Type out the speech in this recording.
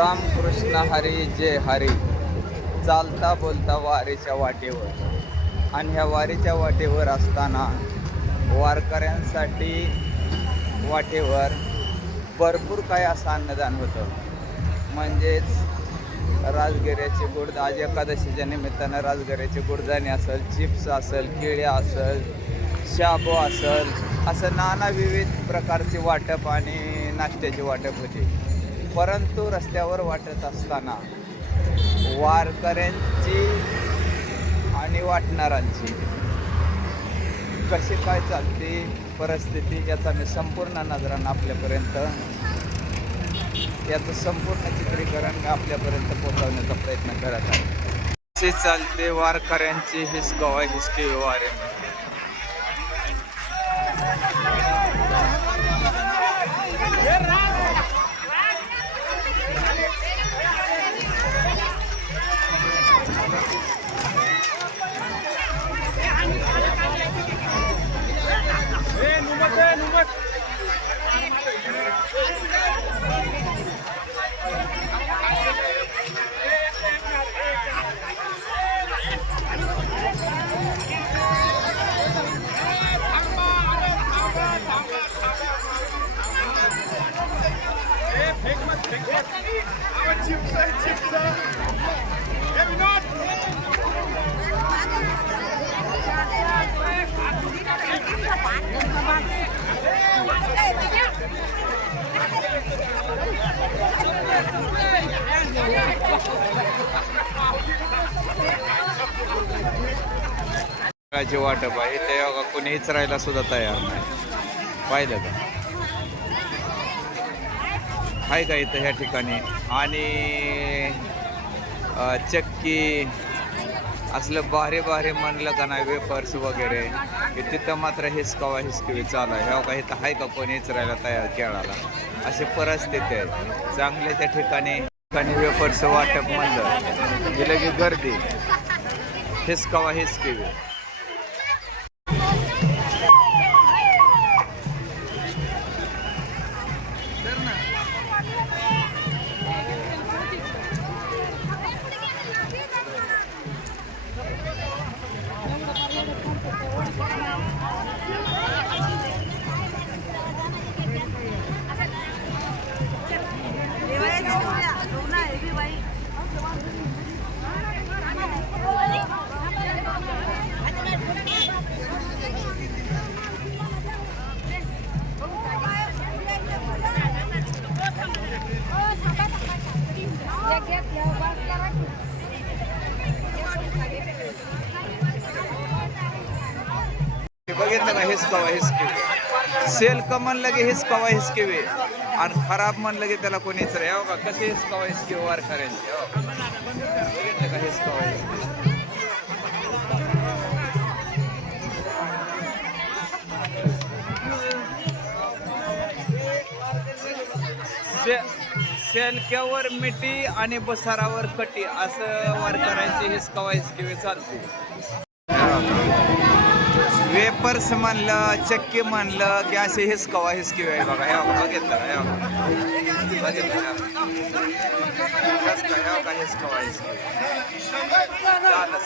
रामकृष्ण हरी जय हरी. चालता बोलता वारीच्या वाटेवर, आणि ह्या वारीच्या वाटेवर असताना वारकऱ्यांसाठी वाटेवर भरपूर काही असं अन्नदान होतं. म्हणजेच राजगिऱ्याचे गुड, आज एकादशीच्या निमित्तानं राजगिऱ्याचे गुडदाणे असेल, चिप्स असेल, केळ्या असेल, शाबू असेल, असं नाना विविध प्रकारचे वाटप आणि नाश्त्याचे वाटप होते. परंतु रस्त्यावर वाटत असताना वारकऱ्यांची आणि वाटणाऱ्यांची कशी काय चालते परिस्थिती याचा मी संपूर्ण नजरानं आपल्यापर्यंत, याचं संपूर्ण चित्रीकरण मी आपल्यापर्यंत पोहोचवण्याचा प्रयत्न करत आहे. कशी चालते वारकऱ्यांची हिसकावा हिसकी वारे. वाटप आहे ते बघा, कोणी इचरायला सुद्धा तयार नाही. पाहिलं का? आहे का इथं ह्या ठिकाणी? आणि चक्की असलं भारी भारी म्हणलं का नाही, वेफर्स वगैरे, की तिथं मात्र हिसकावा हिसकी चालू आहे. हो का? इथं आहे का कोणी इचरायला तयार केळाला? अशी परिस्थिती आहे. चांगले त्या ठिकाणी वेफर्स वाटप म्हणलं गेलं की गर्दी, हिसकावा हिसकी. बघितलं का? हिसकावा हिसकी. सेल का म्हणलं की हिसकावा हिसकी, आणि खराब म्हणलं की त्याला कोणीच रे. हो का? कसे हिसकावा हिसकी वार करायचे. बघितलं का? हिसकावा हिसकी. सेलक्यावर मिठी आणि बसारावर कटी, असं वारकऱ्यांची हिसकावा हिसकी चालते. वेपर्स म्हणलं, चक्की म्हणलं की असे हिसकावा हिसकी आहे बघा. हे बघितलं का? बघितलं का? हिसकावा हिसकी झालं.